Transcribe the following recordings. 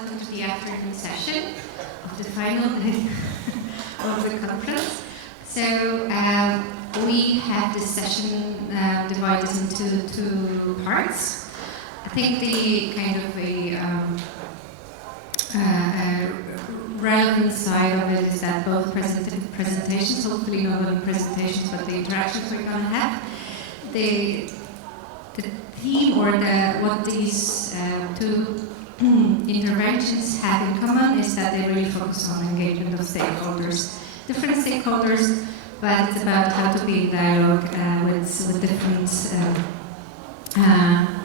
welcome to the afternoon session of the final day of the conference. So we have this session divided into two parts. I think the kind of a relevant side of it is that both presentations, hopefully not only presentations, but the interactions we're going to have, the theme or what these two interventions have in common is that they really focus on engagement of stakeholders, different stakeholders, but it's about how to be in dialogue with different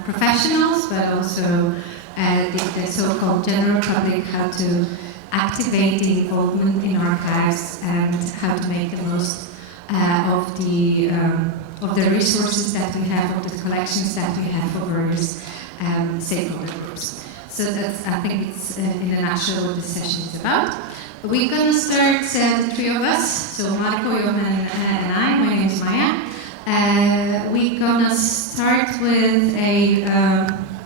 professionals, but also the so-called general public, how to activate the involvement in archives and how to make the most of the resources that we have, of the collections that we have for various stakeholder groups. So that's, I think it's in a nutshell what this session is about. We're going to start, the three of us, so Marco, Johan, and I. My name is Maya. We're going to start with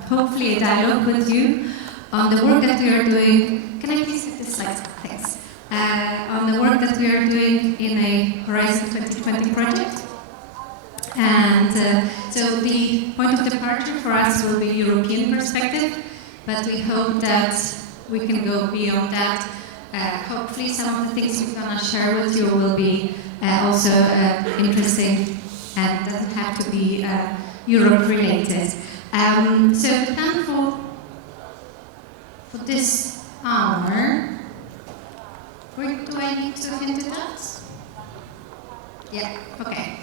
hopefully a dialogue with you on the work that we are doing. Can I please have this slide? Thanks. On the work that we are doing in a Horizon 2020 project. And so the point of departure for us will be European perspective, but we hope that we can go beyond that. Hopefully some of the things we're going to share with you will be also interesting and doesn't have to be Europe related. So the plan for this hour, where do I need to hint at that? Yeah, okay.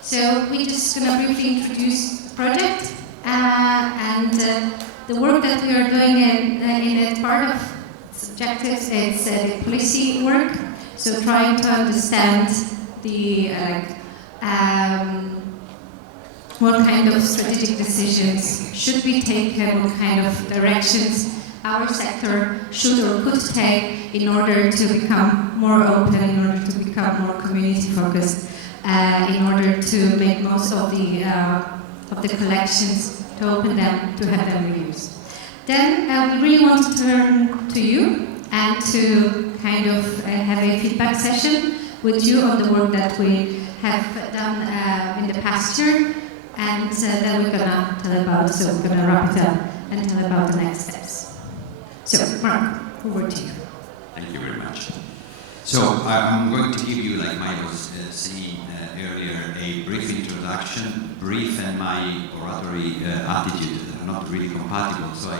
So we're just going to briefly introduce the project and the work that we are doing in it. Part of its objectives is the policy work, so trying to understand what kind of strategic decisions should be taken, what kind of directions our sector should or could take in order to become more open, in order to become more community focused, in order to make most of the collections, to open them, to have them reused. Then we really want to turn to you and to kind of have a feedback session with you on the work that we have done in the past year, and then we're gonna tell about, so we're gonna wrap it up and tell about the next steps. So, Mark, over to you. Thank you very much. So I'm going to give you, like Maya was saying earlier, a brief introduction. Brief and my oratory attitude are not really compatible, so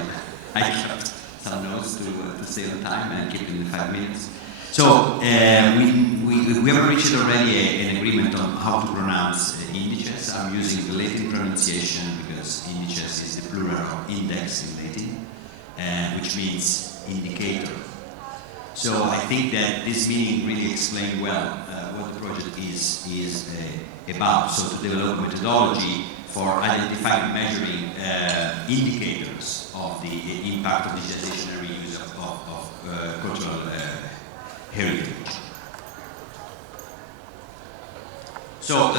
I kept some notes to stay on time and keep it in the 5 minutes. So we have reached already an agreement on how to pronounce indices. I'm using the Latin pronunciation because indices is the plural of index in Latin, which means indicator. So I think that this meaning really explains well what the project is about. So to develop methodology for identifying and measuring indicators of the impact of digitization and reuse of cultural heritage. So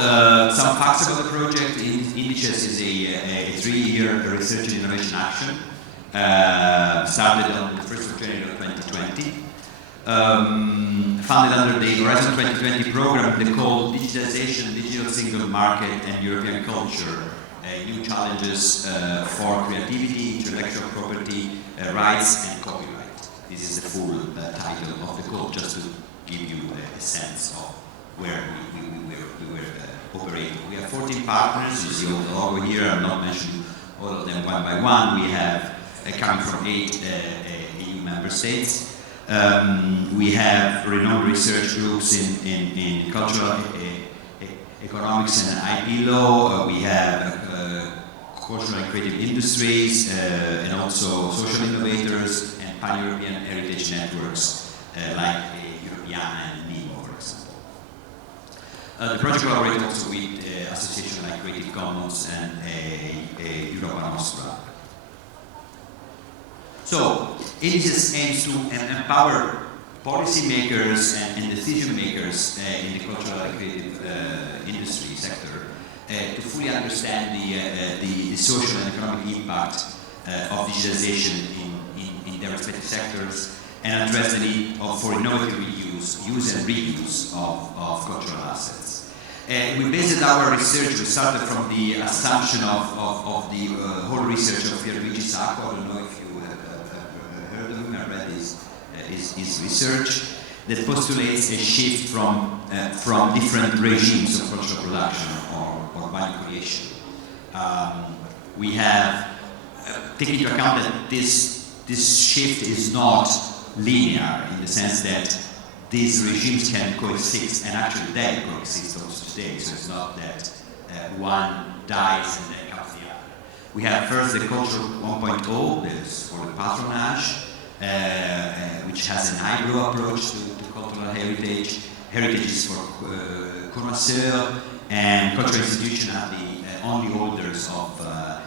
some facts about the project. Indices is a 3-year research and innovation action started on the 1st of January of 2020. Funded under the Horizon 2020 program, they call Digitization, Digital Single Market and European Culture, new challenges for creativity, intellectual property, rights and copyright. This is the full title of the call, just to give you a sense of where we were operating. We have 14 partners, you see all the logo here, I'm not mentioning all of them one by one. We have coming from 8 EU member states. We have renowned research groups in cultural, economics and IP law. We have cultural and creative industries, and also social innovators and pan-European heritage networks like Europeana and NEMO, for example. The project collaborates also with associations like Creative Commons and Europa Nostra. So, indices aims to empower policymakers and decision makers in the cultural and creative industry sector to fully understand the social and economic impact of digitization in their respective sectors, and address the need for innovative use and reuse of cultural assets. We based our research, we started from the assumption of the whole research of Pierluigi Sacco. I don't know if you have heard of him, I read his research, that postulates a shift from different regimes of cultural production or value creation. We have taken into account that this shift is not linear, in the sense that these regimes can coexist, and actually they coexist also today, so it's not that one dies and then comes the other. We have first the culture 1.0, this for the patronage, which has an hybrid approach to cultural heritage. Heritage is for connoisseurs, and cultural institutions are the only holders of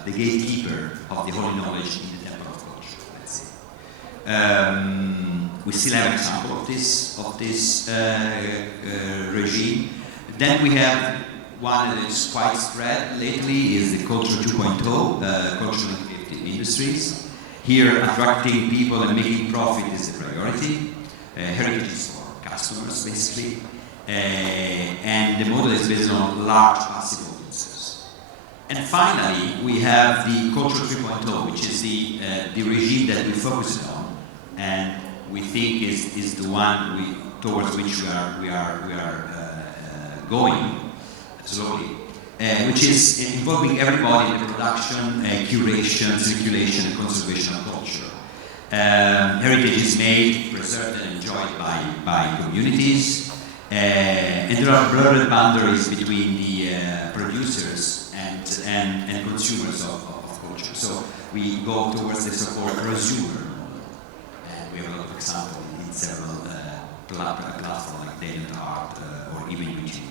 the gatekeeper of the holy knowledge in the temple of culture, let's say. We still have an example of this regime. Then we have one that is quite spread lately, is the culture 2.0, cultural and creative industries. Here, attracting people and making profit is the priority. Heritage is for customers, basically. And the model is based on large passive audiences. And finally, we have the culture 3.0, which is the regime that we focused on, and we think is the one towards which we are going slowly, which is involving everybody in the production, curation, circulation, and conservation of culture. Heritage is made, preserved, and enjoyed by communities, and there are blurred boundaries between the producers and consumers of culture. So we go towards the so-called prosumer. We have a lot of examples in several platforms like Data Art or even YouTube.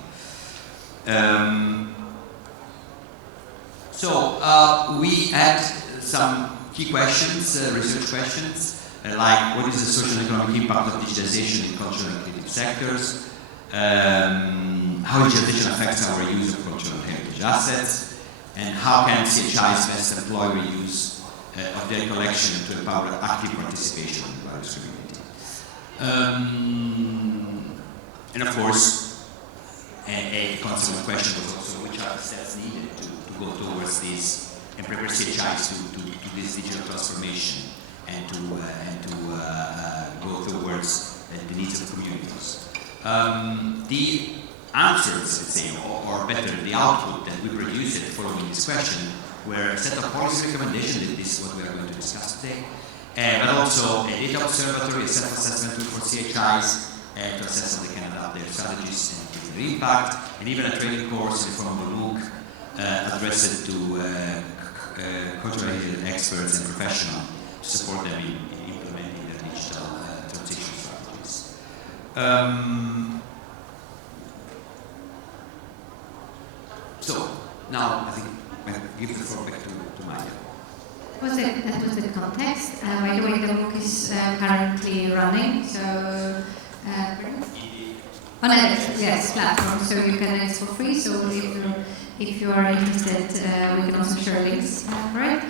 We had some key questions, research questions, like what is the social and economic impact of digitization in cultural and creative sectors, how digitization affects our use of cultural heritage assets, and how can CHIs best employ reuse of their collection to empower active participation in various communities. And of course, a consequent question was also which are the steps needed to go towards this and prepare CHIs to this digital transformation and to go towards the needs of communities. The answers, let's say, or better, the output that we produced following this question were a set of policy recommendations. This is what we are going to discuss today, but also a data observatory, a self-assessment tool for CHIs to assess how they can adapt their strategies and their impact, and even a training course in the form of a MOOC addressed to cultural experts and professionals to support them in implementing their digital transition strategies. So now I think I give the floor back to Maya. That was the context. By the way, the MOOC is currently running, so on a platform, so you can it's for free. So if you are interested, we can also share links for it.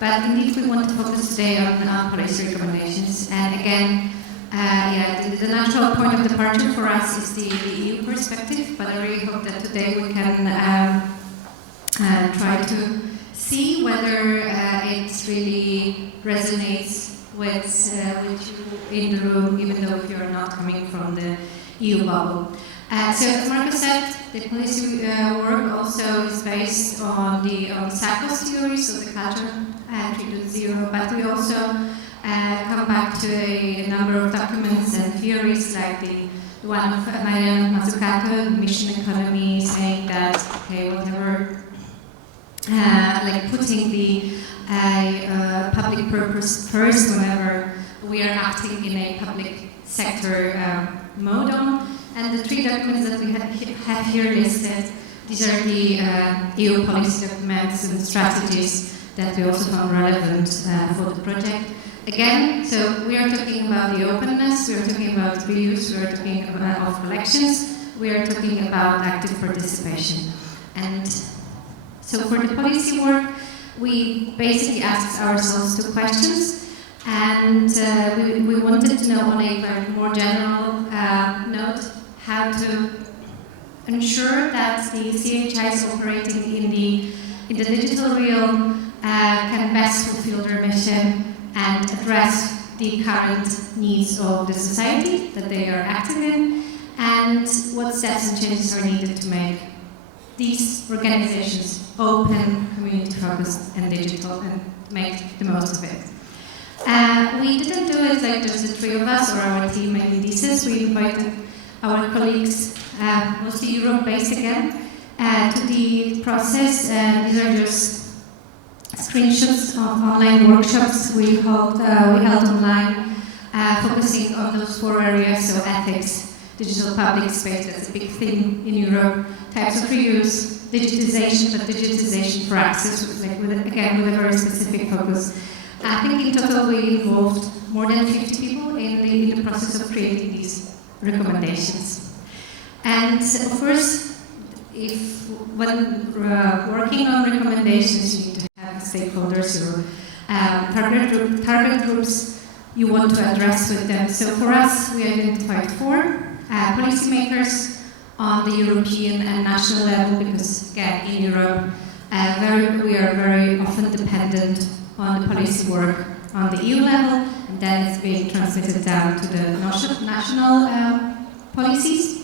But indeed, we want to focus today on policy recommendations. And again, the natural point of departure for us is the EU perspective. But I really hope that today we can try to see whether it really resonates with you in the room, even though if you're not coming from the EU bubble. So as Marco said, the policy work also is based on Sacco's theory, so the culture 3.0, but we also come back to a number of documents and theories like the one of Marian Mazzucato, mission economy, saying that, okay, whatever, like putting the public purpose first whenever we are acting in a public sector mode on. And the three documents that we have here listed, these are the EU policy documents and strategies that we also found relevant for the project. Again, so we are talking about the openness, we are talking about reuse, we are talking about collections, we are talking about active participation. And so for the policy work, we basically asked ourselves two questions. And we wanted to know on a very more general note how to ensure that the CHIs operating in the digital realm can best fulfill their mission and address the current needs of the society that they are active in, and what steps and changes are needed to make these organizations open, community-focused, and digital, and make the most of it. We didn't do it like just the three of us or our team making thesis. We invited our colleagues, mostly Europe-based again, to the process. These are just screenshots of online workshops we held online, focusing on those four areas: so ethics, digital public space, that's a big thing in Europe, types of reuse, digitization, but digitization for access, again with a very specific focus. I think in total we involved more than 50 people in the process of creating these recommendations. And of course, when working on recommendations, you need to have stakeholders or target groups you want to address with them. So for us, we identified four policymakers on the European and national level, because again, in Europe, we are very often dependent on the policy work on the EU level, and then it's being transmitted down to the national policies.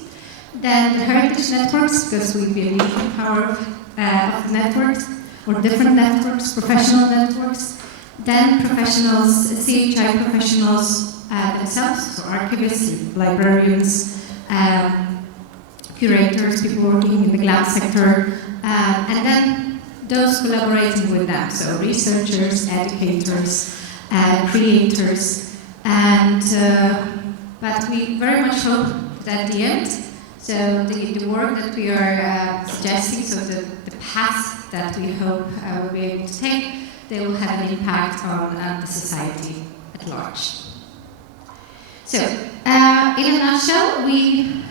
Then the heritage networks, because we believe in the power of networks, or different networks, professional networks. Then professionals, CHI professionals themselves, so archivists, librarians, curators, people working in the cloud sector, and then those collaborating with them, so researchers, educators, creators, and but we very much hope that at the end, so the work that we are suggesting, so the path that we hope we'll be able to take, they will have an impact on the society at large. So, in a nutshell, we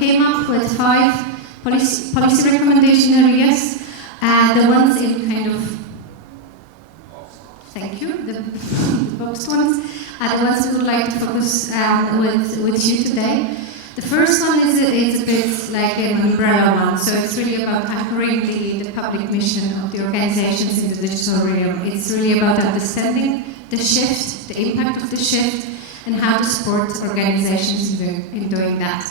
came up with 5 policy recommendation areas. The ones in kind of, thank you, the boxed ones, are the ones we would like to focus with you today. The first one is a bit like an umbrella one, so it's really about anchoring the public mission of the organizations in the digital realm. It's really about understanding the shift, the impact of the shift, and how to support organizations in doing that.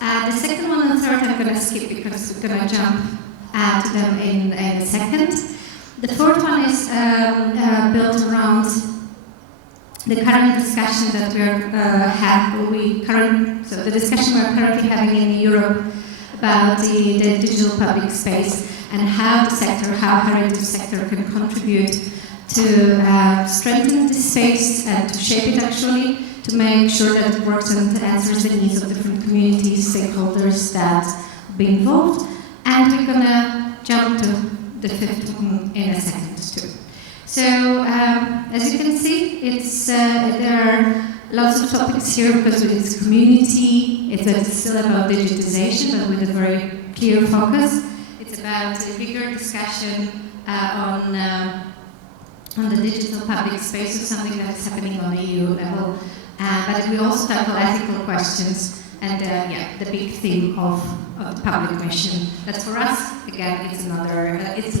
The second one and third I'm going to skip because we're going to jump to them in a second. The fourth one is built around the current discussion that we are so the discussion we're currently having in Europe about the digital public space and how heritage sector can contribute to strengthen this space and to shape it actually, to make sure that it works and answers the needs of different communities, stakeholders that be involved. And we're going to jump to the fifth one in a second too. So, as you can see, there are lots of topics here because it's community, it's still about digitization, but with a very clear focus. It's about a bigger discussion on the digital public space, of something that is happening on the EU level. But we also tackle ethical questions and the big theme of the public mission. But for us, again, it's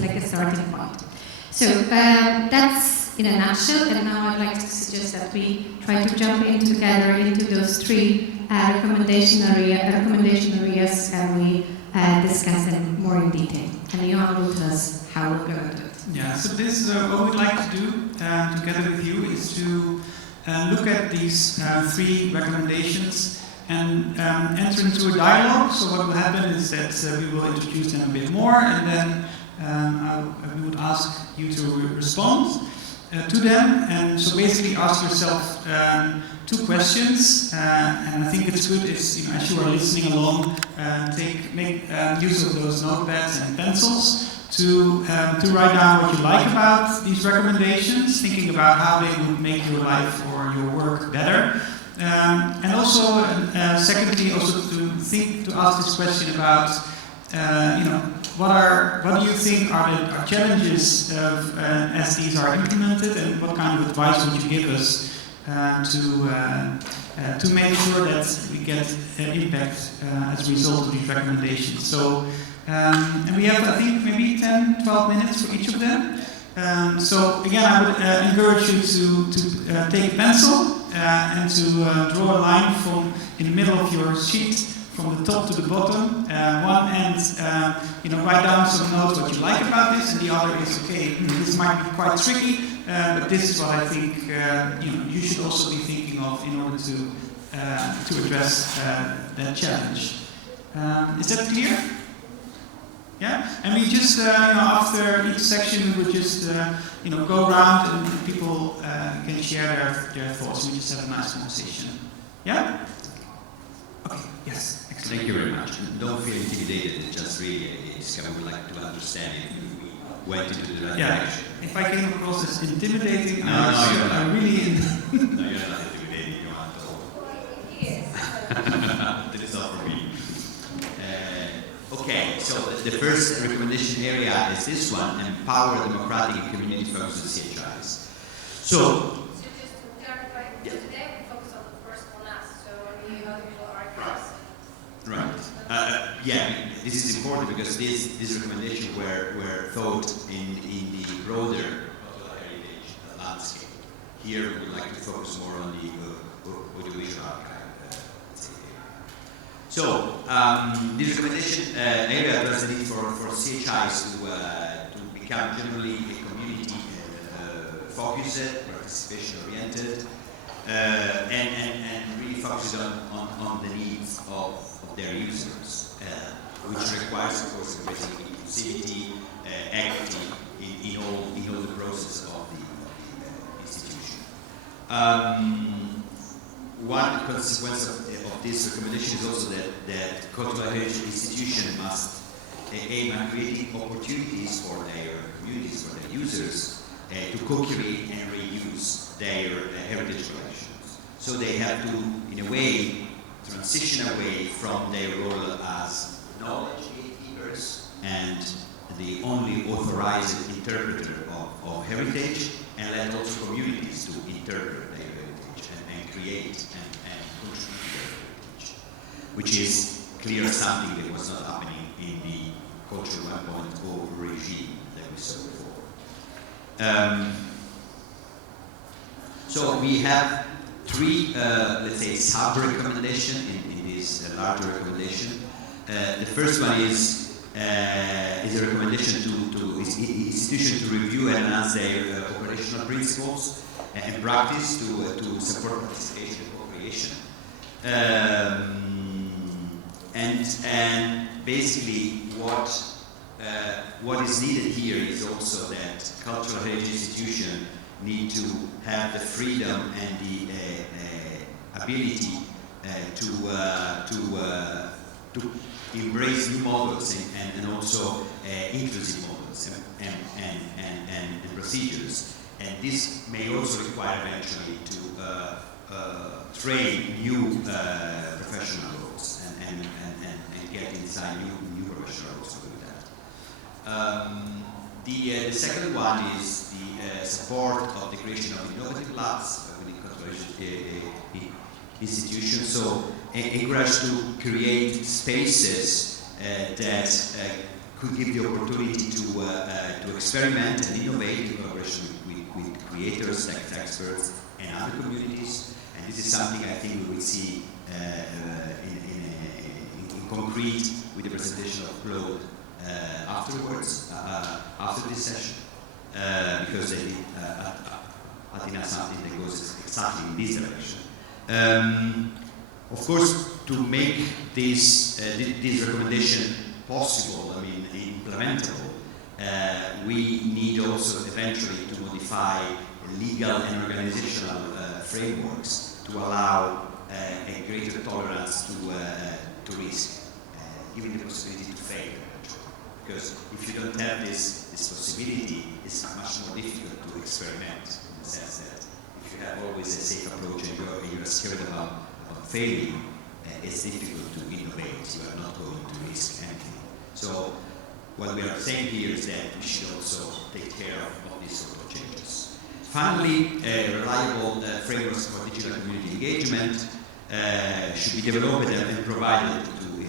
like a starting point. So that's in a nutshell, and now I'd like to suggest that we try to jump in together into those 3 recommendation areas, and we discuss them more in detail. And Johan will tell us how we're going to do it. Yeah, so this what we'd like to do together with you is to look at these 3 recommendations and enter into a dialogue. So what will happen is that we will introduce them a bit more, and then we would ask you to respond to them. And so basically ask yourself 2 questions, and I think it's good is, as you are listening along, make use of those notepads and pencils to write down what you like about these recommendations, thinking about how they would make your life or your work better. And also, secondly, also to ask this question about what do you think are challenges as these are implemented, and what kind of advice would you give us to make sure that we get impact as a result of these recommendations? So, and we have, I think, maybe 10, 12 minutes for each of them. So again, I would encourage you to take a pencil and to draw a line from in the middle of your sheet, from the top to the bottom. One end, write down some notes what you like about this, and the other is, okay, this might be quite tricky, but this is what I think you should also be thinking of in order to address that challenge. Is that clear? Yeah, and we just after each section we would just go around and people can share their thoughts. We just have a nice conversation. Yeah. Okay. Yes. Excellent. Thank you very much. Don't feel intimidated. Just really, we would like to understand if we went into the right direction. If I came across as intimidating, you're not. I'm really. No, you're not intimidating. You are at all. Yes. This is all for me. Okay, so the first recommendation area is this one: empower democratic and community-focused CHIs. So just to clarify, today we focus on the first one last, so on the Audiovisual Archives. Right. This is important because these recommendations were thought in the broader cultural heritage landscape. Here we would like to focus more on the Audiovisual Archive. So, this recommendation area addresses the need for CHIs to become generally a community focused, participation oriented, and really focused on the needs of their users, which requires, of course, increasing inclusivity, equity in all the process of the institution. One consequence of this recommendation is also that cultural heritage institution must aim at creating opportunities for their communities, for their users, to co-create and reuse their heritage collections. So they have to, in a way, transition away from their role as knowledge gatekeepers and the only authorized interpreter of heritage, and let also communities to interpret their heritage and create and contribute to their heritage, which is clearly something that was not happening in the Culture 1.0 regime that we saw before. So we have three, let's say, sub-recommendations in this larger recommendation. The first one is a recommendation to institutions to review and enhance their operational principles and practice to support participation and co-creation. And basically what is needed here is also that cultural heritage institutions need to have the freedom and the ability to embrace new models and also inclusive models and procedures. And this may also require eventually to train new professional roles and get inside new professional roles to do that. The second one is the support of the creation of innovative labs within cultural institutions. So encourage to create spaces that could give the opportunity to experiment and innovate in collaboration with creators, experts, and other communities. And this is something I think we will see in concrete with the presentation of Claude afterwards, after this session, because they did, I think that's something that goes exactly in this direction. Of course, to make this recommendation possible, implementable, we need also eventually to modify legal and organizational frameworks to allow a greater tolerance to risk, giving the possibility to fail. Because if you don't have this possibility, it's much more difficult to experiment, in the sense that if you have always a safe approach and you're scared about failing, it's difficult to innovate. You are not going to risk anything. So what we are saying here is that we should also take care of these sort of changes. Finally, reliable frameworks for digital community engagement should be developed and provided to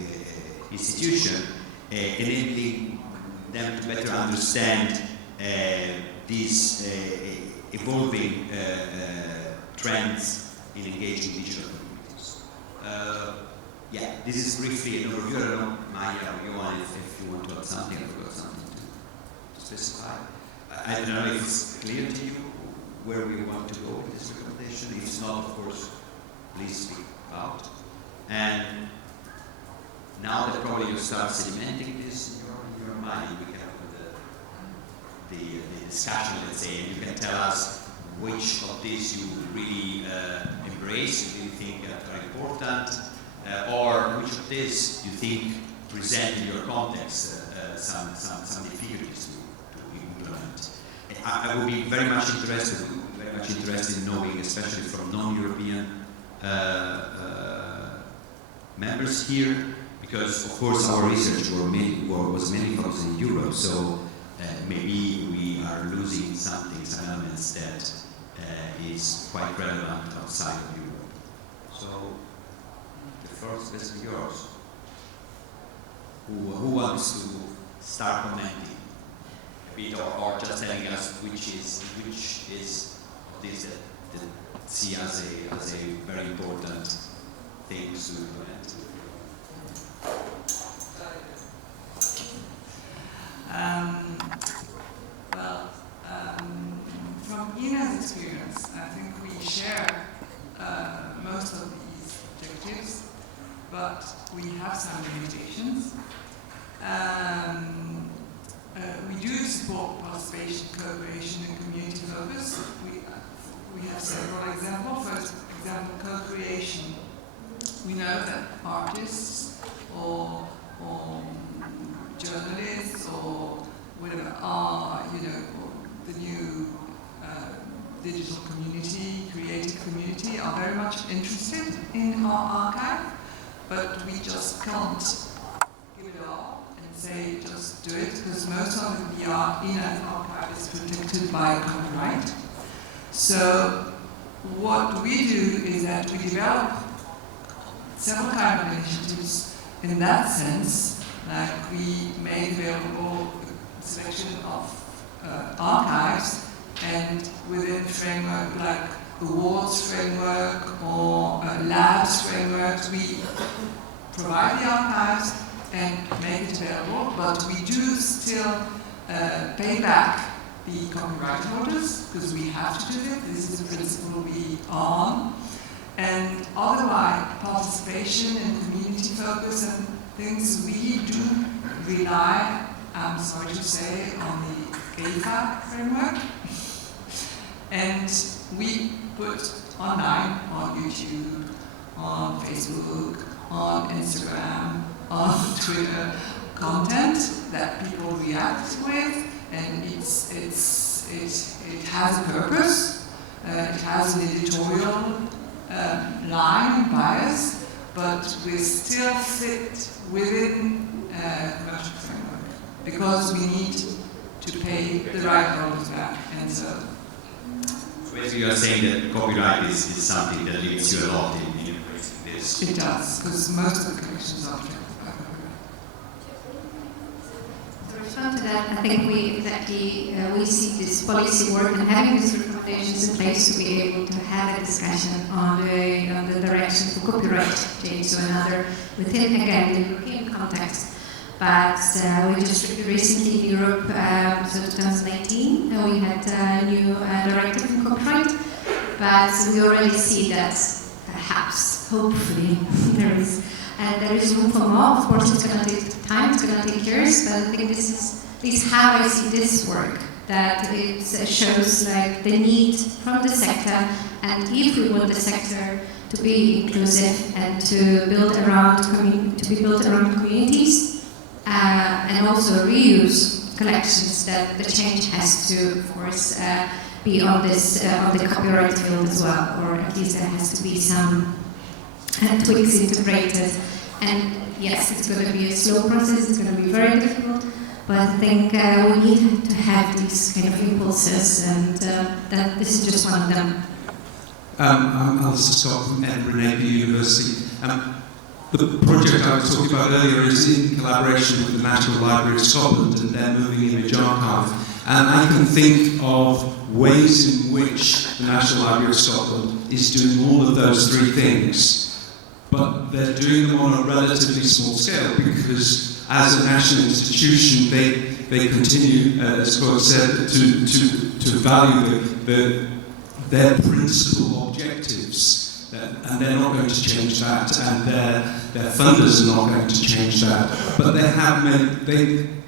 institutions, enabling them to better understand these evolving trends in engaging digital communities. Yeah, this is briefly an overview. I don't know, Maya or Johan, if you want to add something, I've got something to specify. I don't know if it's clear to you where we want to go with this recommendation. If it's not, of course, please speak out. And now that probably you start sedimenting this in your mind, we can have the discussion, let's say, and you can tell us which of these you really embrace, you really think are important, or which of these you think present in your context some difficulties to implement. I would be very much interested in knowing, especially from non-European members here, because of course our research was mainly focused in Europe, so maybe we are losing some elements that is quite relevant outside of Europe. So the first is yours. Who wants to start commenting a bit, or just telling us which is this that see as a very important thing to implement? From Ina's experience, I think we share most of these objectives, but we have some limitations. We do support participation, co-creation, and community focus. We have several examples. First example, co-creation. We know that artists or journalists or whatever are, the new digital community, creative community are very much interested in our archive, but we just can't give it all and say just do it, because most of the art in an archive is protected by copyright. So what we do is that we develop several kinds of initiatives in that sense, like we made available a selection of archives, and within framework like awards framework or labs frameworks, we provide the archives and make it available, but we do still pay back the copyright holders, because we have to do it. This is a principle we are on. And otherwise, participation and community focus and things, we do rely, I'm sorry to say, on the FIAT framework. And we put online, on YouTube, on Facebook, on Instagram, on Twitter, content that people react with, and it has a purpose, it has an editorial line and bias, but we still fit within commercial framework, because we need to pay the right holders back, and so. Basically, you are saying that copyright is something that limits you a lot in embracing this. It does, because most of the collections are protected by copyright. To respond to that, I think we see this policy work and having these recommendations in place to be able to have a discussion on the direction for copyright change to another within, again, the European context. But we just recently in Europe, so 2019, we had a new directive on copyright, but we already see that perhaps, hopefully, there is room for more. Of course, it's going to take time, it's going to take years, but I think this is how I see this work, that it shows like the need from the sector, and if we want the sector to be inclusive and to build around communities, and also reuse collections, that the change has to, of course, be on the copyright field as well, or at least there has to be some tweaks integrated And yes, it's going to be a slow process, it's going to be very difficult, but I think we need to have these kind of impulses, and that this is just one of them. I'm Alistair Scott from Edinburgh Napier University. The project I was talking about earlier is in collaboration with the National Library of Scotland and their Moving Image Archive. And I can think of ways in which the National Library of Scotland is doing all of those three things, but they're doing them on a relatively small scale because as a national institution they continue, as Claude said, to value their principal objectives. And they're not going to change that, and their funders are not going to change that. But they have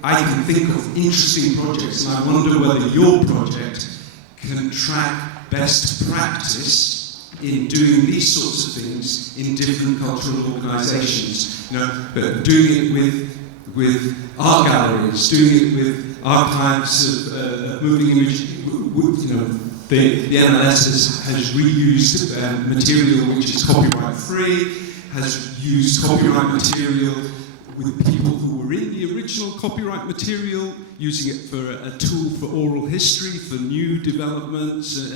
I can think of interesting projects, and I wonder whether your project can track best practice in doing these sorts of things in different cultural organisations. But doing it with art galleries, doing it with archives of moving image, The NLS has reused material which is copyright free, has used copyright material with people who were in the original copyright material, using it for a tool for oral history, for new developments,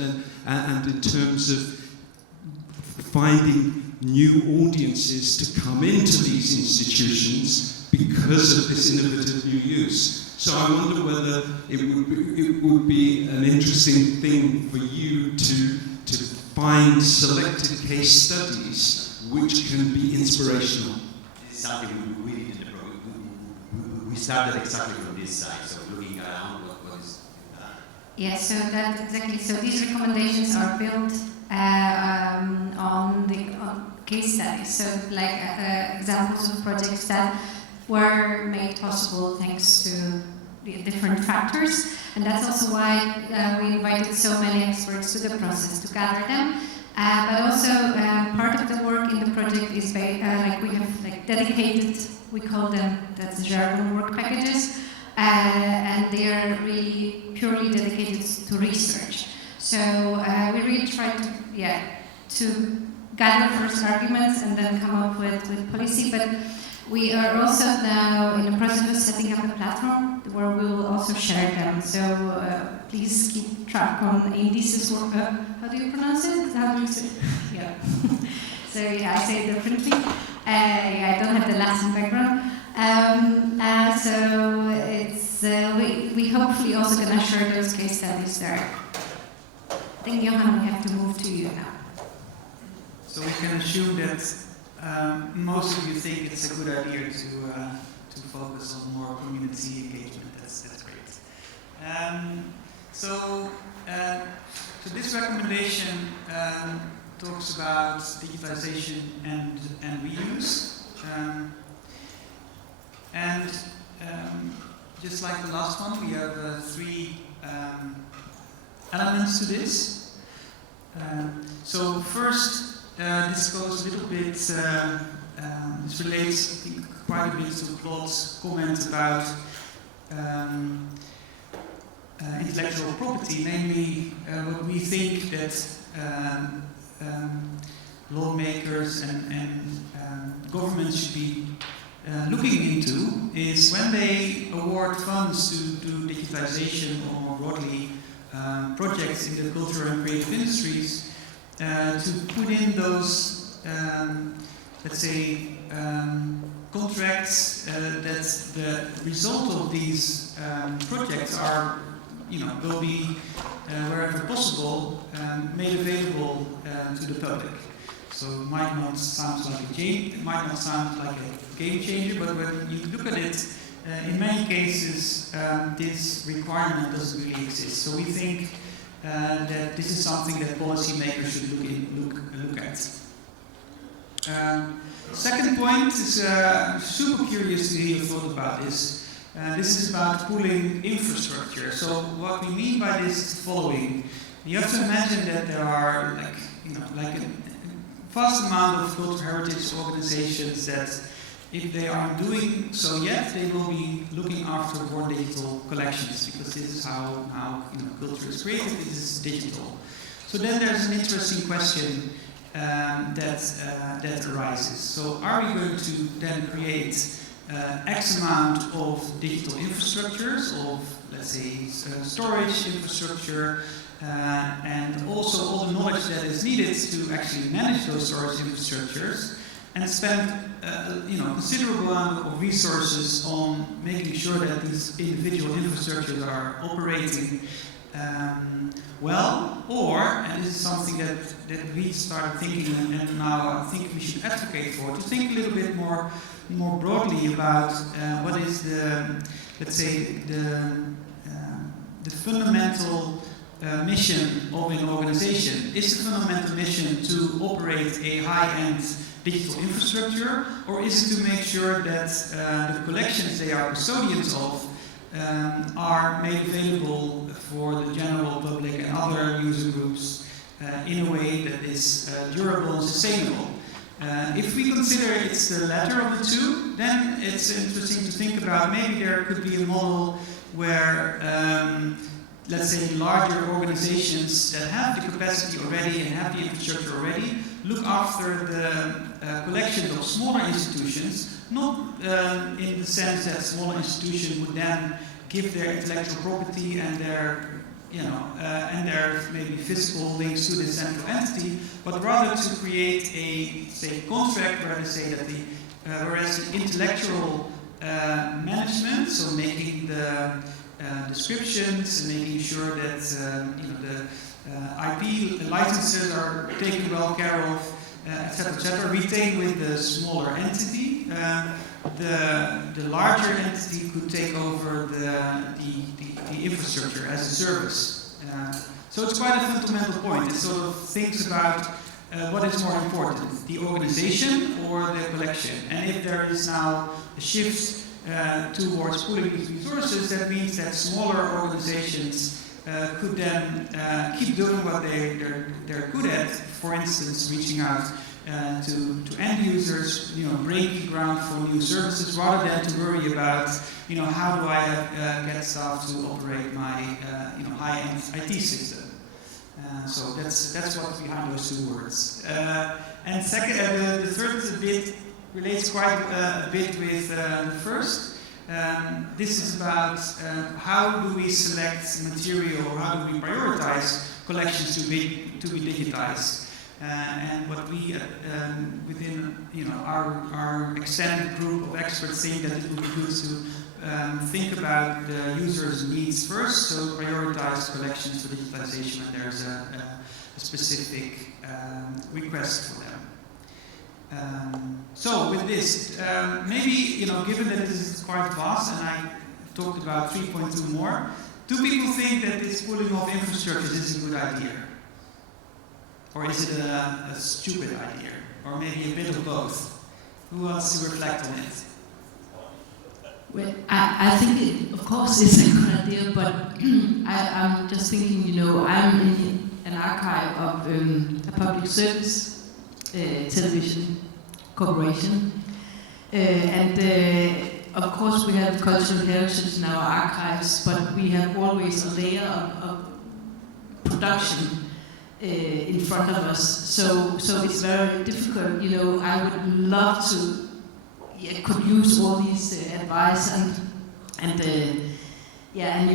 and in terms of finding new audiences to come into these institutions because of this innovative new use. So I wonder whether it would be an interesting thing for you to find selected case studies which can be inspirational. This is something we did in the program. We started exactly from this side, so looking around what is. Yeah, so that exactly. So these recommendations are built on case studies. So like examples of projects that were made possible thanks to the different factors, and that's also why we invited so many experts to the process to gather them. But also part of the work in the project is we have dedicated, we call them, that's jargon, work packages, and they are really purely dedicated to research. So we really try to gather first arguments and then come up with policy, but we are also now in the process of setting up a platform where we will also share them. So please keep track on indices. How do you pronounce it? How do you say it? Yeah. So yeah, I say it differently. I don't have the Latin background. So it's we hopefully also gonna share those case studies there. I think Johan, we have to move to you now. So we can assume that most of you think it's a good idea to focus on more community engagement. That's great. So this recommendation talks about digitalization and reuse. Just like the last one, we have three elements to this. So first, this goes a little bit, this relates, I think, quite a bit to Claude's comment about intellectual property, namely what we think that lawmakers and governments should be looking into is when they award funds to do digitalization or more broadly projects in the cultural and creative industries, to put in those, let's say, contracts that the result of these projects are, will be, wherever possible, made available to the public. So it might not sound like a game changer, but when you look at it, in many cases, this requirement doesn't really exist. So we think that this is something that policymakers should look at. Second point is, I'm super curious to hear your thought about this. This is about pooling infrastructure. So what we mean by this is the following. You have to imagine that there are like a vast amount of cultural heritage organizations that, if they aren't doing so yet, they will be looking after more digital collections, because this is how culture is created. This is digital. So then there's an interesting question: that arises. So are we going to then create X amount of digital infrastructures, of, let's say, storage infrastructure, and also all the knowledge that is needed to actually manage those storage infrastructures, and spend considerable amount of resources on making sure that these individual infrastructures are operating well, or, and this is something that we started thinking, and now I think we should advocate for, to think a little bit more broadly about what is the, let's say, the fundamental mission of an organization. Is the fundamental mission to operate a high-end digital infrastructure, or is it to make sure that the collections they are custodians of are made available for the general public and other user groups in a way that is durable and sustainable? If we consider it's the latter of the two, then it's interesting to think about maybe there could be a model where, let's say, larger organizations that have the capacity already and have the infrastructure already look after the collections of smaller institutions, not in the sense that smaller institutions would then give their intellectual property and their and their maybe physical links to the central entity, but rather to create a, say, contract where they say that whereas the intellectual management, so making the descriptions and making sure that the IP licenses are taken well care of, etc., retain with the smaller entity. The larger entity could take over the infrastructure as a service. So it's quite a fundamental point. It sort of thinks about what is more important, the organization or the collection. And if there is now a shift towards pooling these resources, that means that smaller organizations could then keep doing what they're good at. For instance, reaching out to end users, breaking ground for new services, rather than to worry about, how do I get staff to operate my, high-end IT system. So that's what's behind those two words. And second, the third bit relates quite a bit with the first. This is about how do we select material, or how do we prioritize collections to be digitized. And what we within our extended group of experts think that it would be good to think about the user's needs first, so prioritize collections for digitalization when there's a specific request for them. So with this, maybe given that this is quite vast, and I talked about 3.2 more, do people think that this pooling of infrastructures is a good idea? Or is it a stupid idea? Or maybe a bit of both? Who wants to reflect on it? Well, I think of course it's a good idea, but I'm just thinking, I'm in an archive of a public service television corporation. Of course we have cultural heritage in our archives, but we have always a layer of production in front of us, so it's very difficult. I would love to could use all these advice and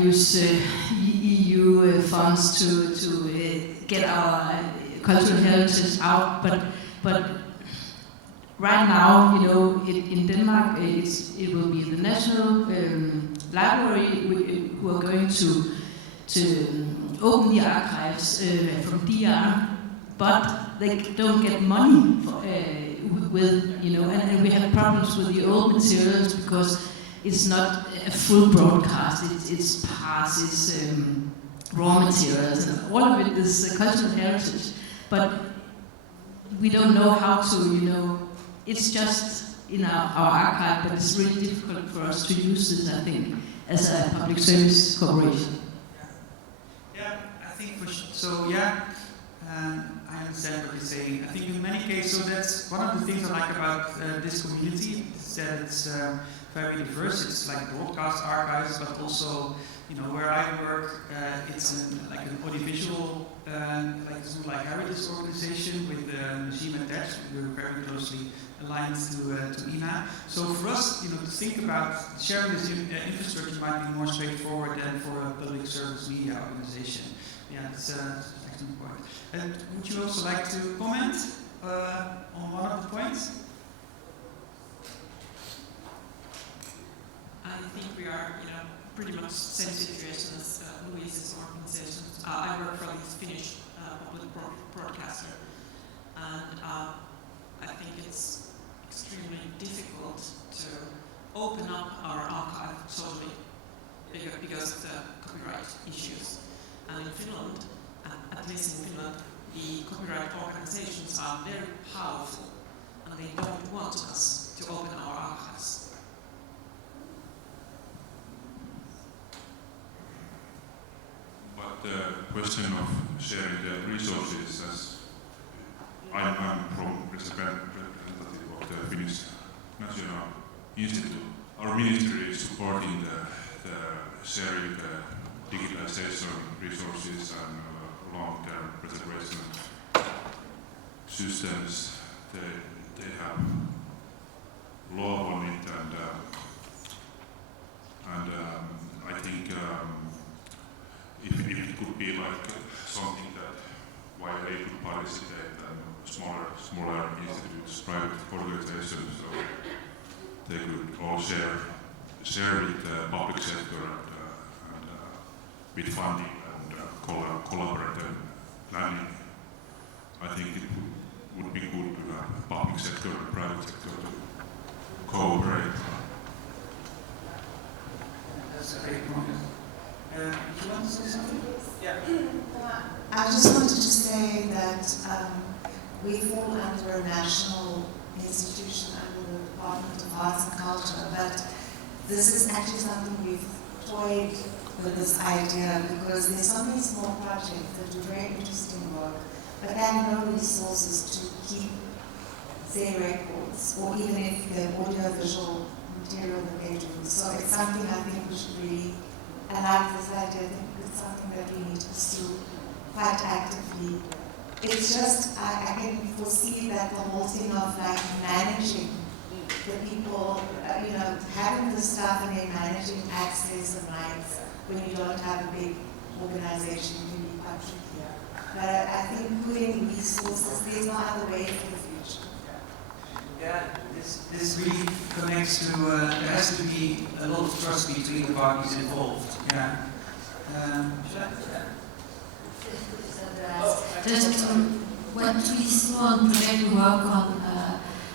use EU funds to get our cultural heritage out. But right now, in Denmark, it will be the National Library who are going to open the archives from DR, but they don't get money and we have problems with the old materials because it's not a full broadcast. It's parts, it's raw materials, and all of it is cultural heritage. But we don't know how to, it's just in our archive, but it's really difficult for us to use this, I think, as a public service corporation. I understand what you're saying. I think in many cases, so that's one of the things I like about this community, is that it's very diverse. It's like broadcast archives, but also, where I work, it's like an audiovisual like something like Heritage Organization with Museum attached. We're very closely aligned to INA. So for us, to think about sharing this infrastructure might be more straightforward than for a public service media organization. Yeah, that's an excellent point. Would you also like to comment on one of the points? I think we are, pretty much same situation as Louise's organization. I work for this Finnish public broadcaster, and I think it's extremely difficult to open up our archive totally because of the copyright issues. And in Finland, at least in Finland, the copyright organizations are very powerful, and they don't want us to open our archives. But the question of sharing the resources, as I'm from representative of the Finnish National Institute, our ministry is supporting the sharing the digitalization resources and long-term preservation systems. They have law on it, and I think if it could be like something that why they could participate and smaller institutes, private organizations, so they could all share with the public sector and with funding and collaborative planning. I think it would be good to have public sector and private sector to cooperate. That's a great point. Do you want to say something? Yeah. I just wanted to say that we fall under a national institution under the Department of Arts and Culture, but this is actually something we've toyed with this idea because there's so many small projects that do very interesting work, but they have no resources to keep their records, or even if the audio-visual material that they do. So it's something I think we should really, I like this idea, I think it's something that we need to pursue quite actively. It's just, I can foresee that the whole thing of like managing the people, having the stuff and then managing access and rights when you don't have a big organization can be quite tricky. But I think putting resources, there's no other way for the future. Yeah, this really connects to, there has to be a lot of trust between the parties involved. Yeah. Just what we saw on project we work on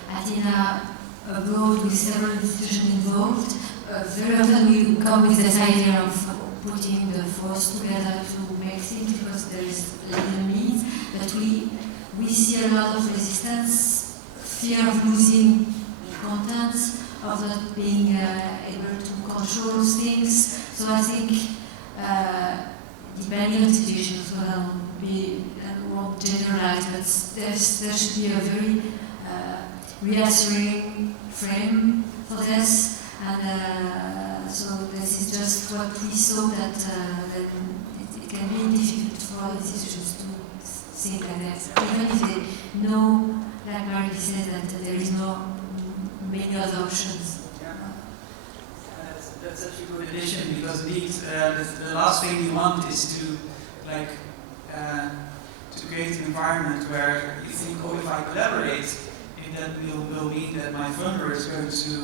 at INA abroad with several institutions involved, very often we come with this idea of putting the force together to make things because there is little means, but we see a lot of resistance, fear of losing content, of not being able to control things. So I think depending on situations, I won't generalize, but there should be a very reassuring frame for this, and so this is just what we saw that it can be difficult for institutions to think like that, even if they know, like Mary said, that there is no many other options. That's such a good addition because indeed the last thing you want is to to create an environment where you think, oh, if I collaborate, that will mean that my funder is going to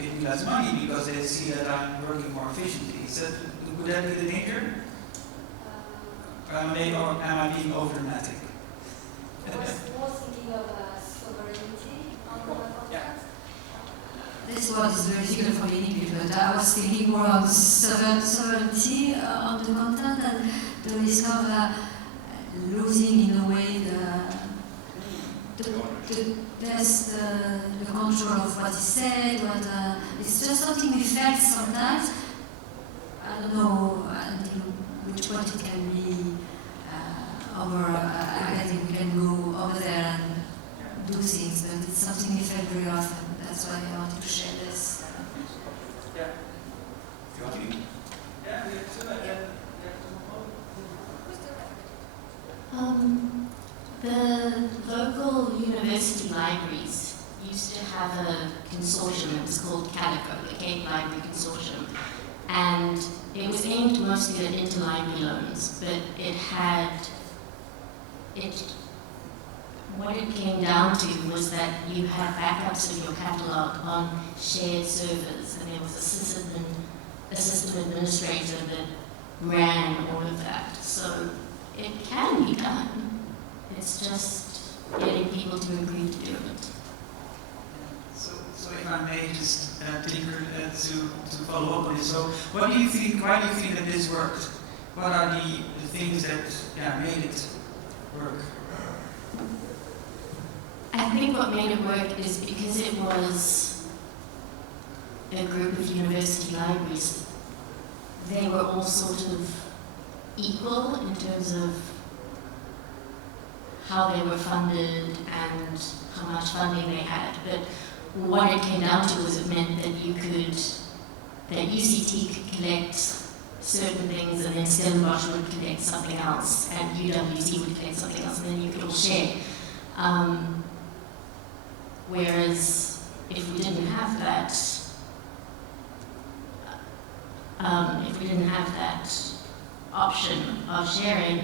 give me less money because they see that I'm working more efficiently. Would that be the danger? Or am I being over dramatic? I was more thinking of sovereignty on the content. This word is very difficult for me in English, but I was thinking more of sovereignty on the content and to discover losing in a way the control of what is said. It's just something we felt sometimes. I don't know until which point it can be I think we can go over there and do things, but it's something we felt very often. That's why I wanted to share this. Yeah. Yeah, we have two. university libraries used to have a consortium that was called Calico, the Cape Library Consortium, and it was aimed mostly at interlibrary loans, but what it came down to was that you had backups of your catalogue on shared servers, and there was a system administrator that ran all of that. So it can be done. It's just getting people to agree to do it. So if I may just tinker to follow up on this. So what do you think, why do you think that this worked? What are the things that made it work? I think what made it work is because it was a group of university libraries. They were all sort of equal in terms of how they were funded and how much funding they had. But what it came down to was it meant that that UCT could collect certain things and then Stellenbosch would collect something else and UWC would collect something else and then you could all share. Whereas if we didn't have that, option of sharing,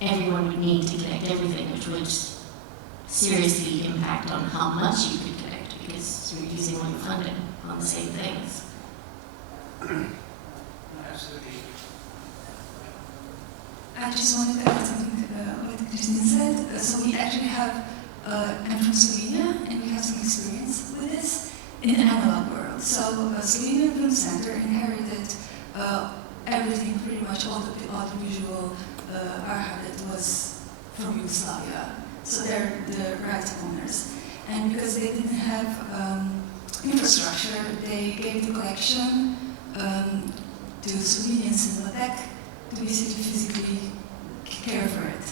everyone would need to collect everything, which would seriously impact on how much you could collect because you're using all your funding on the same things. Absolutely. I just wanted to add something to what Christine said. So we actually have, I'm from Slovenia, and we have some experience with this in the analog world. So Slovenian Film Center inherited everything, pretty much all the audiovisual archive that was from Yugoslavia. So they're the rights owners. And because they didn't have infrastructure, they gave the collection to Slovenian Cinecittà to basically physically care for it.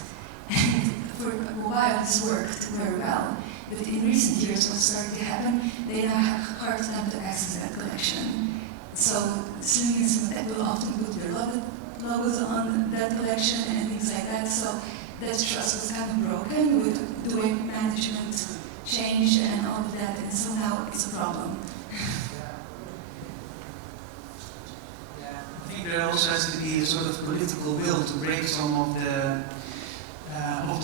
And for a while this worked very well, but in recent years what started to happen, they now have a hard time to access that collection. So Slovenian Cinecittà will often put their logos on that collection and things like that, so that trust was kind of broken with the way management changed and all of that, and so now it's a problem. I think there also has to be a sort of political will to break some of the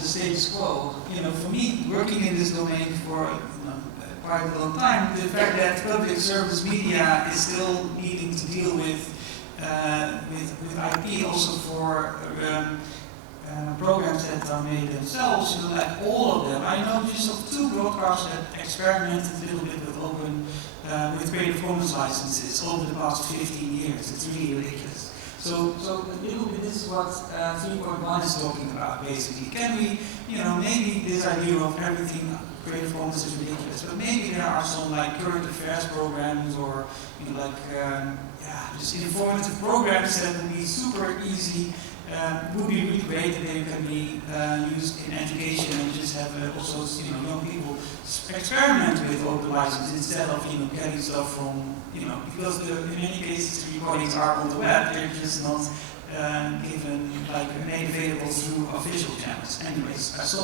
status quo. You know, for me, working in this domain for quite a long time, the fact that public service media is still needing to deal with IP also for programs that are made themselves, you know, like all of them. I know just of 2 broadcasters that experimented a little bit with open, with creative commons licenses over the past 15 years. It's really ridiculous. So a little bit this is what 3.1 is talking about, basically. Can we, maybe this idea of everything creative commons is ridiculous, but maybe there are some like current affairs programs or just informative programs that would be super easy. Would be really great that they can be used in education and just have also young people experiment with open license instead of getting stuff from because in many cases the recordings are on the web, they're just not given made available through official channels. Anyways, I saw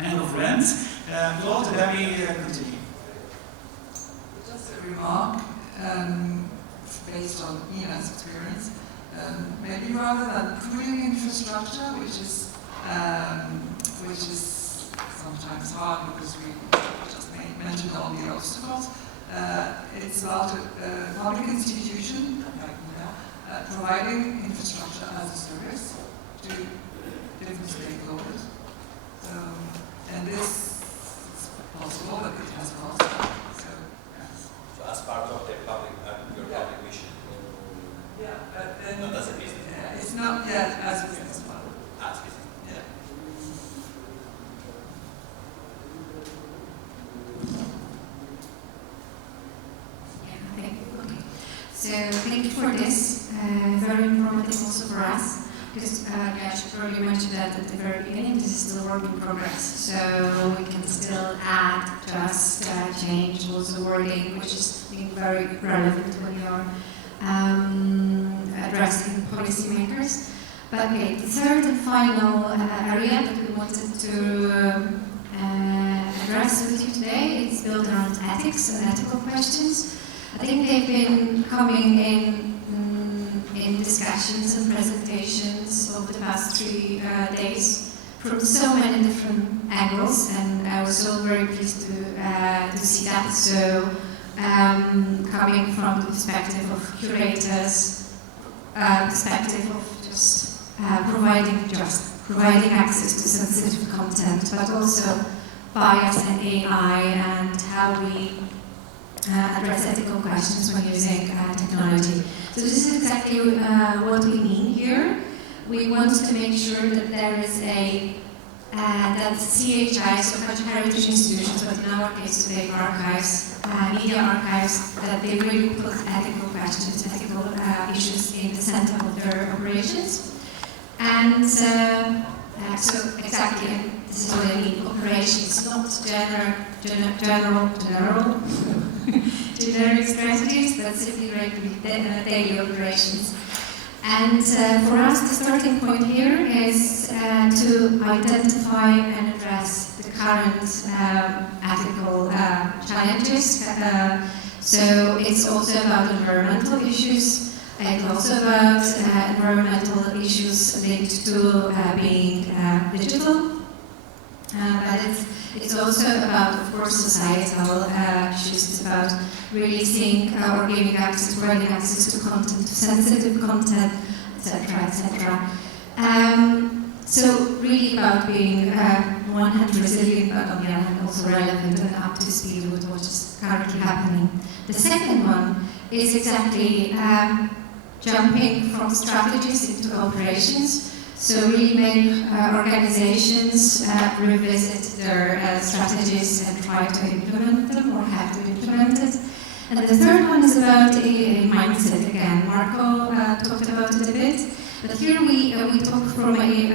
end of rant. Lotte, let me continue. Just a remark based on Ina's experience. Maybe rather than putting infrastructure, which is sometimes hard because we just mentioned all the obstacles, it's about a public institution like Ina providing infrastructure as a service to different stakeholders. And this is possible, but it has cost. So as part of the public, your public mission. Yeah, but then not as a business. It's not yet as a business model. As business. Yeah. So thank you for this. Very informative also for us. Because I should probably mention that at the very beginning, this is still a work in progress. So we can still add, adjust, change also wording, which is I think very relevant when you're addressing policymakers. But okay, the third and final area that we wanted to address with you today is built around ethics and ethical questions. I think they've been coming in discussions and presentations over the past 3 days from so many different angles, and I was so very pleased to see that. So coming from the perspective of curators, perspective of just providing access to sensitive content, but also bias and AI and how we address ethical questions when using technology. So this is exactly what we mean here. We want to make sure that there is that CHI, so cultural heritage institutions, but in our case today archives, media archives, that they really put ethical questions, ethical issues in the center of their operations. And so exactly, this is what I mean, operations, not generic strategies, but simply daily operations. And for us, the starting point here is to identify and address the current ethical challenges. So it's also about environmental issues. It's also about environmental issues linked to being digital. But it's also about, of course, societal issues. It's about releasing or giving access, providing access to content, to sensitive content, etc., etc. So really about being one hand resilient, but on the other hand also relevant and up to speed with what is currently happening. The second one is exactly jumping from strategies into operations. So really make organizations revisit their strategies and try to implement them or have to implement it. And the third one is about a mindset again. Marco talked about it a bit, but here we talk from we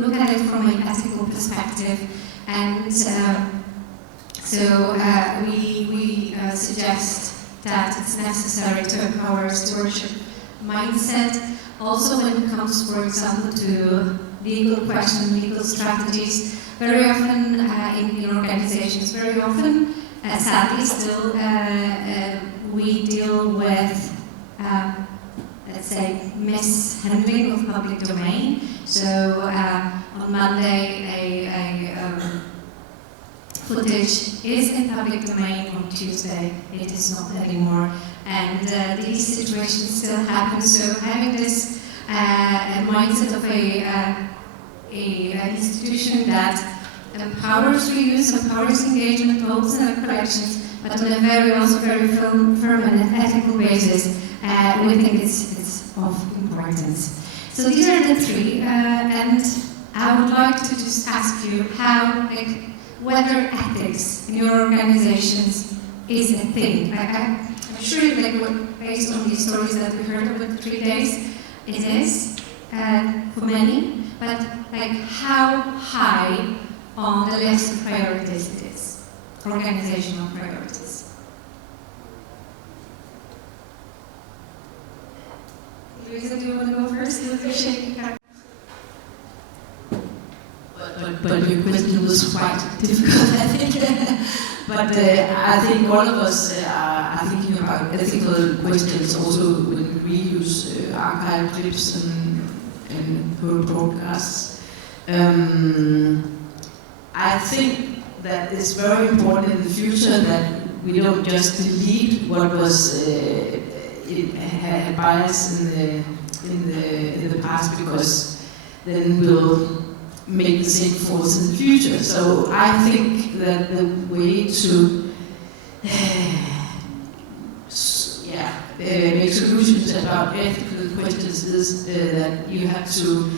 look at it from an ethical perspective, and so we suggest that it's necessary to empower stewardship mindset. Also when it comes, for example, to legal questions, legal strategies, very often in organizations, very often, sadly still, we deal with, let's say, mishandling of public domain. So on Monday, footage is in public domain. On Tuesday, it is not anymore. And these situations still happen. So having this mindset of an institution that empowers reuse, empowers engagement, holds in our collections, but on a very firm and ethical basis, we think it's of importance. So these are the three, and I would like to just ask you how, whether ethics in your organizations is a thing. I'm sure, based on these stories that we heard over the 3 days, it is for many. But how high on the list of priorities it is, organizational priorities? Luisa, do you want to go first? But your question was quite difficult, I think. But I think all of us are thinking about ethical questions also when we use archive clips and whole broadcasts. I think that it's very important in the future that we don't just delete what was had bias in the past, because then we'll make the same faults in the future. So I think that the way to make solutions about ethical questions is that you have to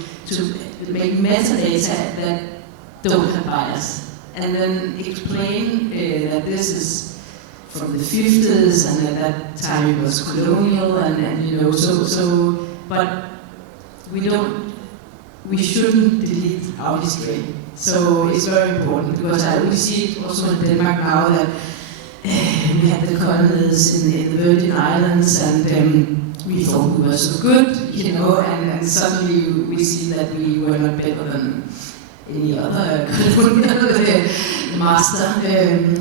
make metadata that don't have bias, and then explain that this is from the 50s and at that time it was colonial and but we shouldn't delete our history. So it's very important, because we see it also in Denmark now that we had the colonies in the Virgin Islands, and we thought we were so good, and suddenly we see that we were not better than any other colonial the master, and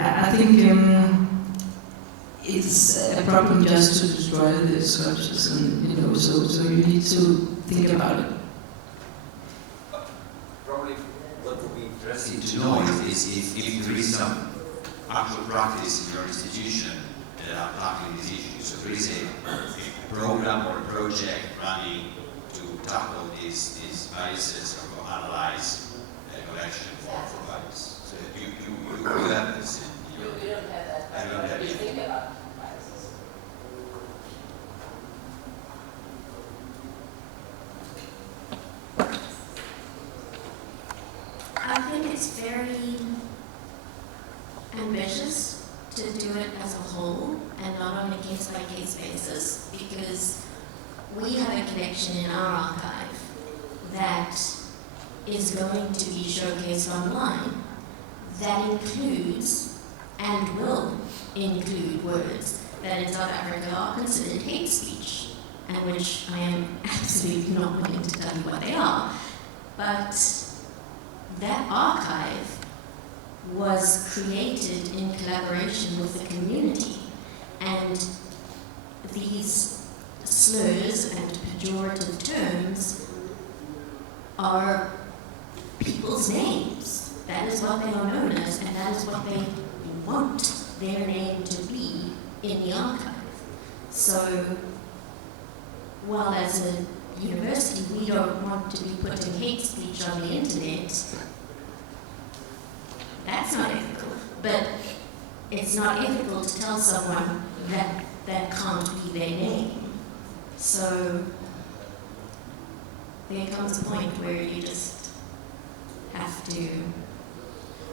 I think it's a problem just to destroy the sculptures, and so you need to think about it. Probably what would be interesting to know is if there is some actual practice in your institution that are tackling these issues. So there is a program or a project running to tackle these biases or analyze a collection for bias. So you have this in your... We don't have that. I don't have we it. think about biases. I think it's very ambitious to do it as a whole and not on a case-by-case basis, because we have a collection in our archive that is going to be showcased online that includes and will include words that in South Africa are considered hate speech, and which I am absolutely not willing to tell you what they are. But that archive was created in collaboration with the community, and these slurs and pejorative terms are people's names. That is what they are known as, and that is what they want their name to be in the archive. So, while as a university we don't want to be putting hate speech on the internet, that's not ethical. But it's not ethical to tell someone that that can't be their name. So there comes a point where you just have to,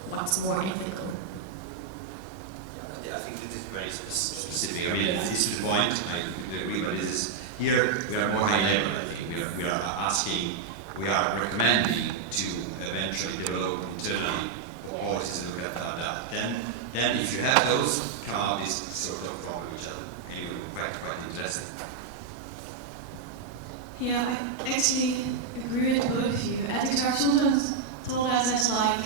what's more ethical? Yeah, I think this is very specific. I mean, this is the point, I agree, but this is, here we are more high level, I think. We are asking, we are recommending to eventually develop internally policies and look at that. Then if you have those, come out this sort of problem, which are anyway quite interesting. Yeah, I actually agree with both of you. Ethics are sometimes told as like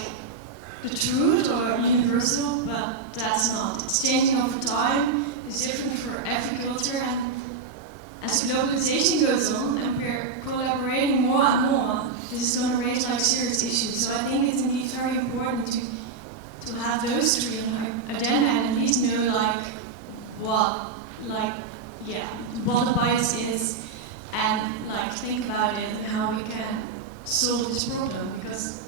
the truth or universal, but that's not. It's changing over time. It's different for every culture, and as globalization goes on and we're collaborating more and more, this is going to raise like serious issues. So I think it's indeed very important to have those three on our agenda and at least know what the bias is, and think about it and how we can solve this problem, because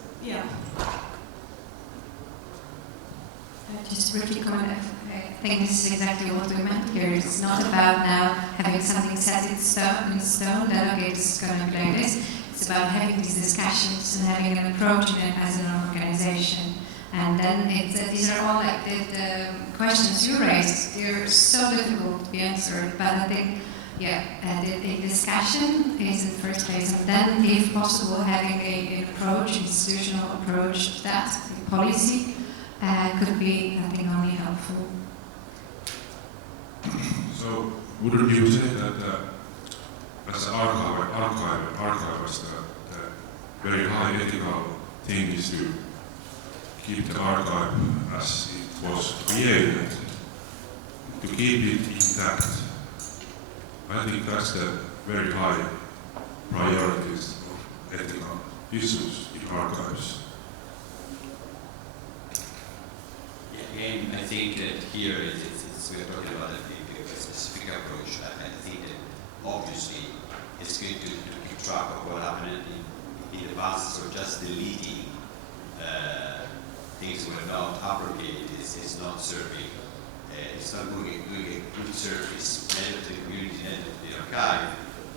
Just briefly comment, I think this is exactly what we meant here. It's not about now having something set in stone that, okay, this is going to be like this. It's about having these discussions and having an approach in it as an organization. And then these are all the questions you raised. They're so difficult to be answered, but I think, the discussion is in the first place, and then, if possible, having an approach, institutional approach to that, policy, could be, I think, only helpful. So, wouldn't you say that as an archivist, the very high ethical thing is to keep the archive as it was created, to keep it intact? I think that's the very high priorities of ethical issues in archives. Again, I think that here we're talking about a specific approach. I think that obviously it's good to keep track of what happened in the past, so just deleting things were not appropriated is not serving, it's not doing a good service, neither to the community, neither to the archive.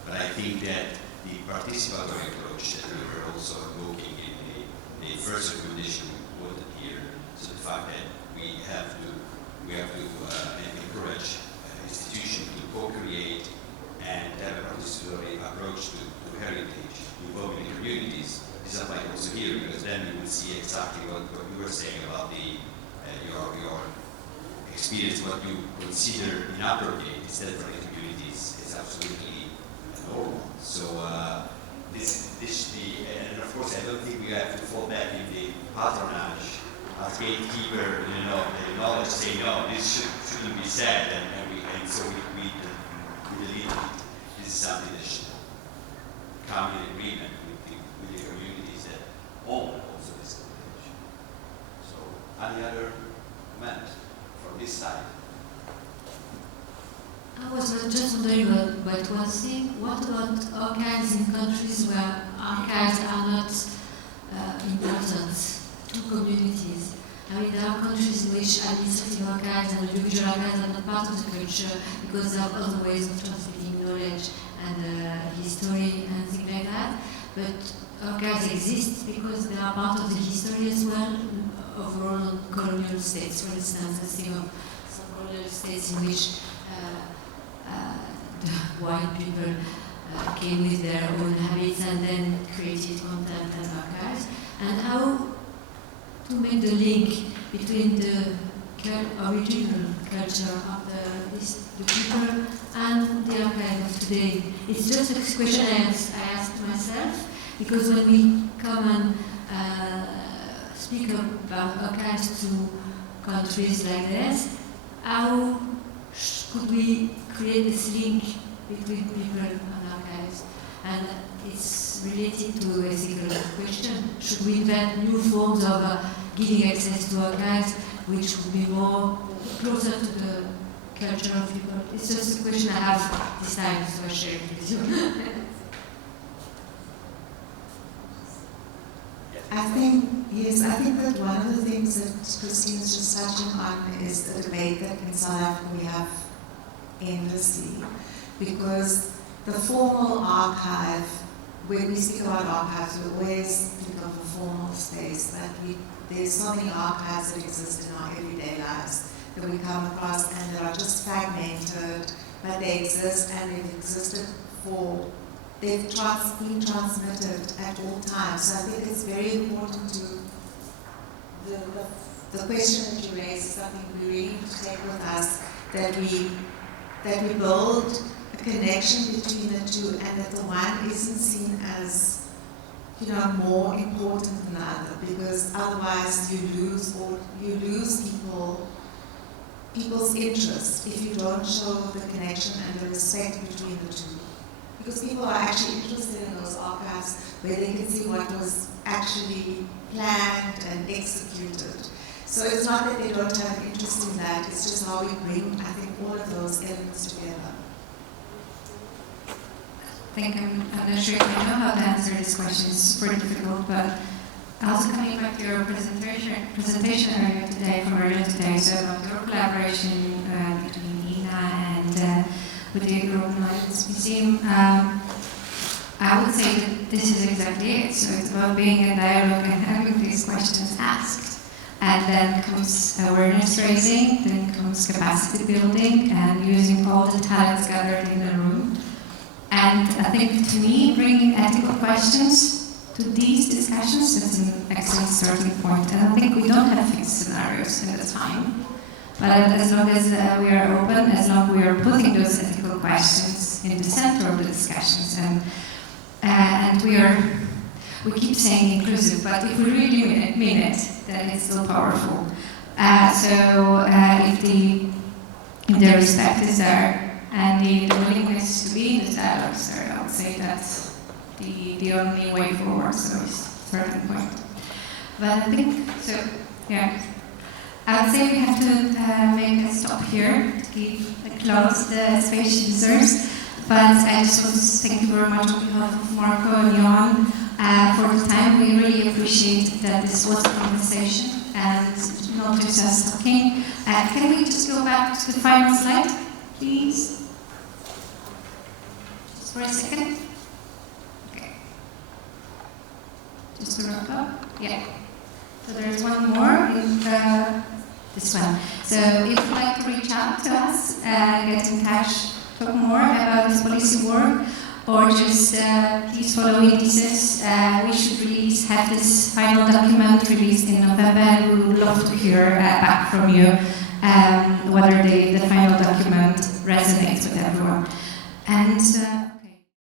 But I think that the participatory approach that we were also invoking in the first recommendation we quoted here, so the fact that we have to encourage institutions to co-create and have a participatory approach to heritage, involving the communities. This applies also here, because then you will see exactly what you were saying about your experience, what you consider inappropriate instead for the communities is absolutely normal. So and of course I don't think we have to fall back in the patronage as gatekeeper, the knowledge say no, this shouldn't be said, and so we delete it. This is something that should come in agreement with the communities that own also this communication. So, any other comment from this side? I was just wondering about one thing. What about archives in countries where archives are not important to communities? I mean, there are countries in which administrative archives and audiovisual archives are not part of the culture because there are other ways of transmitting knowledge and history and things like that. But archives exist because they are part of the history as well of all colonial states. For instance, I think of some colonial states in which the white people came with their own habits and then created content and archives. And how to make the link between the original culture of the people and the archive of today. It's just a question I asked myself, because when we come and speak about archives to countries like this, how could we create this link between people and archives? And it's related to a ethical question. Should we invent new forms of giving access to archives which would be more closer to the culture of people? It's just a question I have this time, so I share it with you. I think that one of the things that Christine is just touching on is the debate that in South Africa we have endlessly, because the formal archive, when we speak about archives, we always think of a formal space, but there's so many archives that exist in our everyday lives that we come across, and that are just fragmented, but they exist, and they've existed they've been transmitted at all times. So I think it's very important to, the question that you raised is something we really need to take with us, that we build a connection between the two, and that the one isn't seen as more important than the other, because otherwise you lose people's interest if you don't show the connection and the respect between the two. Because people are actually interested in those archives where they can see what was actually planned and executed. So it's not that they don't have an interest in that, it's just how we bring, I think, all of those elements together. I think I'm not sure if I know how to answer this question. It's super difficult, but also coming back to your presentation earlier today, so about your collaboration between INA and with the Oomen Museum, I would say that this is exactly it. So it's about being in dialogue and having these questions asked. And then comes awareness raising, then comes capacity building, and using all the talents gathered in the room. And I think, to me, bringing ethical questions to these discussions is an excellent starting point. And I think we don't have fixed scenarios in the time. But as long as we are open, as long as we are putting those ethical questions in the center of the discussions, and we keep saying inclusive, but if we really mean it, then it's still powerful. So if the respect is there and the willingness to be in the dialogue is there, I would say that's the only way forward. So it's a certain point. But I think so. Yeah. I would say we have to make a stop here to close the space users. But I just want to thank you very much on behalf of Marco and Johan for the time. We really appreciate that this was a conversation and not just us talking. Can we just go back to the final slide, please? Just for a second. Okay. Just to wrap up. Yeah. So there's one more in this one. So if you'd like to reach out to us, get in touch, talk more about this policy work, or just please follow indices. We should have this final document released in November, and we would love to hear back from you whether the final document resonates with everyone. And